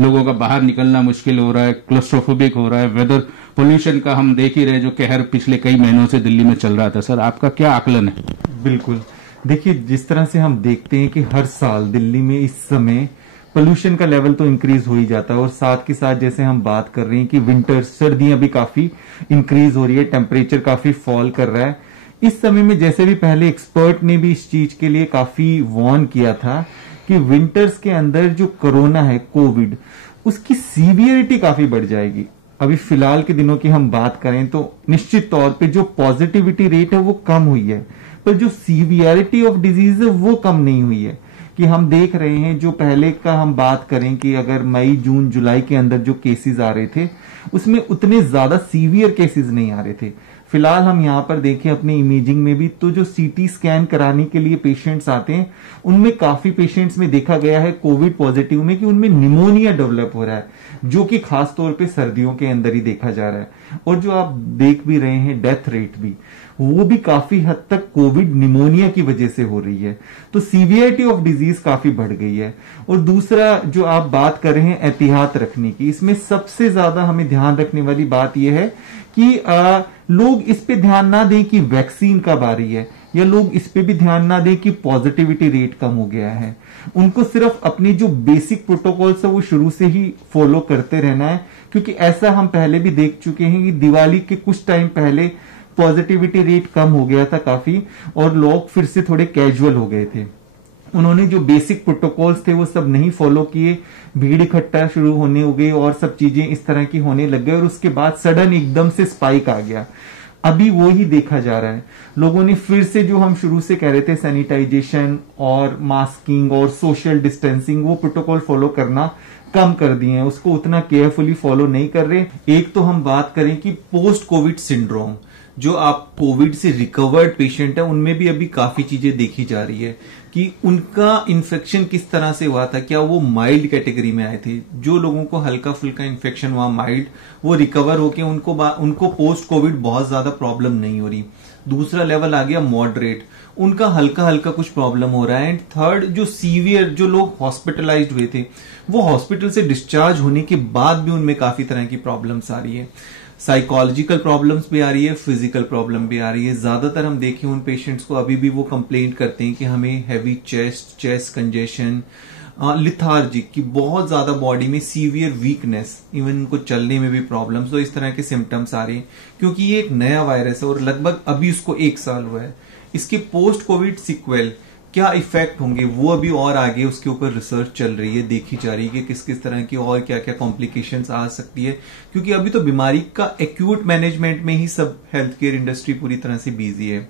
लोगों का बाहर निकलना मुश्किल हो रहा है, क्लोस्ट्रोफोबिक हो रहा है, वेदर पोल्यूशन का हम देख ही रहे जो कहर पिछले कई महीनों से दिल्ली में चल रहा था। सर, आपका क्या आकलन है? बिल्कुल। देखिए, जिस तरह से हम देखते हैं कि हर साल दिल्ली में इस समय पोल्यूशन का लेवल तो इंक्रीज हो ही जाता है, और साथ के साथ जैसे हम बात कर रहे हैं कि विंटर सर्दियां भी काफी इंक्रीज हो रही है, टेम्परेचर काफी फॉल कर रहा है। इस समय में जैसे भी पहले एक्सपर्ट ने भी इस चीज के लिए काफी वार्न किया था कि विंटर्स के अंदर जो कोरोना है, कोविड, उसकी सीवियरिटी काफी बढ़ जाएगी। अभी फिलहाल के दिनों की हम बात करें तो निश्चित तौर पे जो पॉजिटिविटी रेट है वो कम हुई है, पर जो सीवियरिटी ऑफ डिजीज है वो कम नहीं हुई है। कि हम देख रहे हैं, जो पहले का हम बात करें कि अगर मई जून जुलाई के अंदर जो केसेस आ रहे थे उसमें उतने ज्यादा सीवियर केसेस नहीं आ रहे थे। फिलहाल हम यहाँ पर देखें अपने इमेजिंग में भी, तो जो सीटी स्कैन कराने के लिए पेशेंट्स आते हैं उनमें काफी पेशेंट्स में देखा गया है कोविड पॉजिटिव में कि उनमें निमोनिया डेवलप हो रहा है, जो कि खास तौर पे सर्दियों के अंदर ही देखा जा रहा है। और जो आप देख भी रहे हैं डेथ रेट भी, वो भी काफी हद तक कोविड निमोनिया की वजह से हो रही है। तो सीवियरिटी ऑफ डिजीज काफी बढ़ गई है। और दूसरा जो आप बात कर रहे हैं एहतियात रखने की, इसमें सबसे ज्यादा हमें ध्यान रखने वाली बात यह है कि लोग इस पे ध्यान ना दें कि वैक्सीन कब आ रही है, या लोग इस पे भी ध्यान ना दें कि पॉजिटिविटी रेट कम हो गया है। उनको सिर्फ अपनी जो बेसिक प्रोटोकॉल्स है वो शुरू से ही फॉलो करते रहना है, क्योंकि ऐसा हम पहले भी देख चुके हैं कि दिवाली के कुछ टाइम पहले पॉजिटिविटी रेट कम हो गया था काफी, और लोग फिर से थोड़े कैजुअल हो गए थे। उन्होंने जो बेसिक प्रोटोकॉल्स थे वो सब नहीं फॉलो किए, भीड़ इकट्ठा शुरू होने हो गई और सब चीजें इस तरह की होने लग गई, और उसके बाद सडन एकदम से स्पाइक आ गया। अभी वो ही देखा जा रहा है। लोगों ने फिर से जो हम शुरू से कह रहे थे सैनिटाइजेशन और मास्किंग और सोशल डिस्टेंसिंग, वो प्रोटोकॉल फॉलो करना कम कर दिए हैं, उसको उतना केयरफुली फॉलो नहीं कर रहे। एक तो हम बात करें कि पोस्ट कोविड सिंड्रोम, जो आप कोविड से रिकवर्ड पेशेंट है उनमें भी अभी काफी चीजें देखी जा रही है कि उनका इन्फेक्शन किस तरह से हुआ था, क्या वो माइल्ड कैटेगरी में आए थे। जो लोगों को हल्का फुल्का इन्फेक्शन हुआ माइल्ड, वो रिकवर होके उनको पोस्ट कोविड बहुत ज्यादा प्रॉब्लम नहीं हो रही। दूसरा लेवल आ गया मॉडरेट, उनका हल्का हल्का कुछ प्रॉब्लम हो रहा है। एंड थर्ड, जो सीवियर, जो लोग हॉस्पिटलाइज्ड हुए थे, वो हॉस्पिटल से डिस्चार्ज होने के बाद भी उनमें काफी तरह की प्रॉब्लम्स आ रही है। साइकोलॉजिकल प्रॉब्लम्स भी आ रही है, फिजिकल प्रॉब्लम भी आ रही है। ज्यादातर हम देखें उन पेशेंट्स को अभी भी वो कंप्लेंट करते हैं कि हमें हैवी चेस्ट कंजेशन, लिथार्जिक की बहुत ज्यादा बॉडी में सीवियर वीकनेस, इवन उनको चलने में भी प्रॉब्लम्स, तो इस तरह के सिम्टम्स आ रहे हैं। क्योंकि ये एक नया वायरस है और लगभग अभी उसको 1 साल हुआ है। इसके पोस्ट कोविड सिक्वेल क्या इफेक्ट होंगे वो अभी और आगे उसके ऊपर रिसर्च चल रही है, देखी जा रही है कि किस किस तरह की और क्या क्या कॉम्प्लिकेशंस आ सकती है। क्योंकि अभी तो बीमारी का एक्यूट मैनेजमेंट में ही सब हेल्थ केयर इंडस्ट्री पूरी तरह से बिजी है।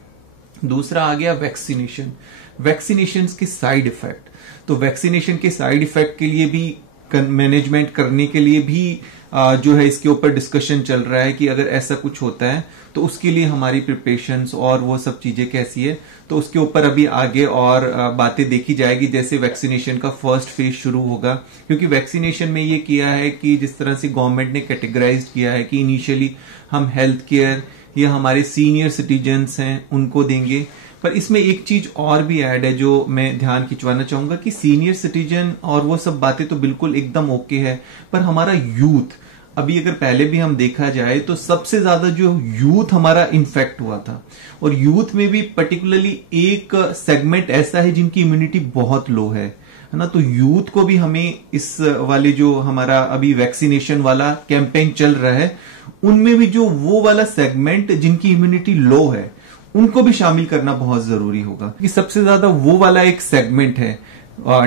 दूसरा आ गया वैक्सीनेशन, वैक्सीनेशन के साइड इफेक्ट। तो वैक्सीनेशन के साइड इफेक्ट के लिए भी मैनेजमेंट करने के लिए भी जो है इसके ऊपर डिस्कशन चल रहा है कि अगर ऐसा कुछ होता है तो उसके लिए हमारी प्रिपरेशंस और वो सब चीजें कैसी है, तो उसके ऊपर अभी आगे और बातें देखी जाएगी। जैसे वैक्सीनेशन का फर्स्ट फेज शुरू होगा, क्योंकि वैक्सीनेशन में ये किया है कि जिस तरह से गवर्नमेंट ने कैटेगराइज किया है कि इनिशियली हम हेल्थ केयर या हमारे सीनियर सिटीजन्स हैं उनको देंगे, पर इसमें एक चीज और भी ऐड है जो मैं ध्यान खिंचवाना चाहूंगा कि सीनियर सिटीजन और वो सब बातें तो बिल्कुल एकदम ओके है, पर हमारा यूथ, अभी अगर पहले भी हम देखा जाए तो सबसे ज्यादा जो यूथ हमारा इन्फेक्ट हुआ था, और यूथ में भी पर्टिकुलरली एक सेगमेंट ऐसा है जिनकी इम्यूनिटी बहुत लो है ना। तो यूथ को भी हमें इस वाले जो हमारा अभी वैक्सीनेशन वाला कैंपेन चल रहा है, उनमें भी जो वो वाला सेगमेंट जिनकी इम्यूनिटी लो है उनको भी शामिल करना बहुत जरूरी होगा, कि सबसे ज्यादा वो वाला एक सेगमेंट है।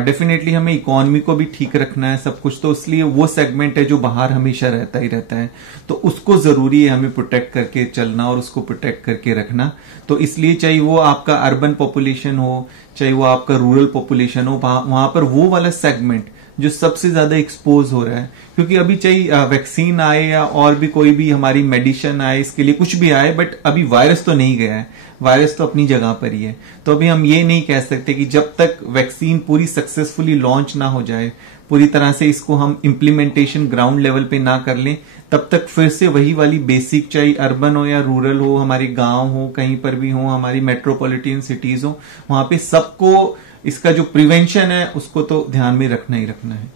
डेफिनेटली हमें इकोनॉमी को भी ठीक रखना है सब कुछ, तो इसलिए वो सेगमेंट है जो बाहर हमेशा रहता ही रहता है, तो उसको जरूरी है हमें प्रोटेक्ट करके चलना और उसको प्रोटेक्ट करके रखना। तो इसलिए चाहे वो आपका अर्बन पॉपुलेशन हो, चाहे वो आपका रूरल पॉपुलेशन हो, वहां पर वो वाला सेगमेंट जो सबसे ज्यादा एक्सपोज हो रहा है। क्योंकि अभी चाहे वैक्सीन आए या और भी कोई भी हमारी मेडिसिन आए, इसके लिए कुछ भी आए, बट अभी वायरस तो नहीं गया है, वायरस तो अपनी जगह पर ही है। तो अभी हम ये नहीं कह सकते कि जब तक वैक्सीन पूरी सक्सेसफुली लॉन्च ना हो जाए, पूरी तरह से इसको हम इम्प्लीमेंटेशन ग्राउंड लेवल पे ना कर लें, तब तक फिर से वही वाली बेसिक, चाहे अर्बन हो या रूरल हो, हमारे गांव हो, कहीं पर भी हो, हमारी मेट्रोपॉलिटन सिटीज हो, वहां पे सबको इसका जो प्रिवेंशन है उसको तो ध्यान में रखना ही रखना है।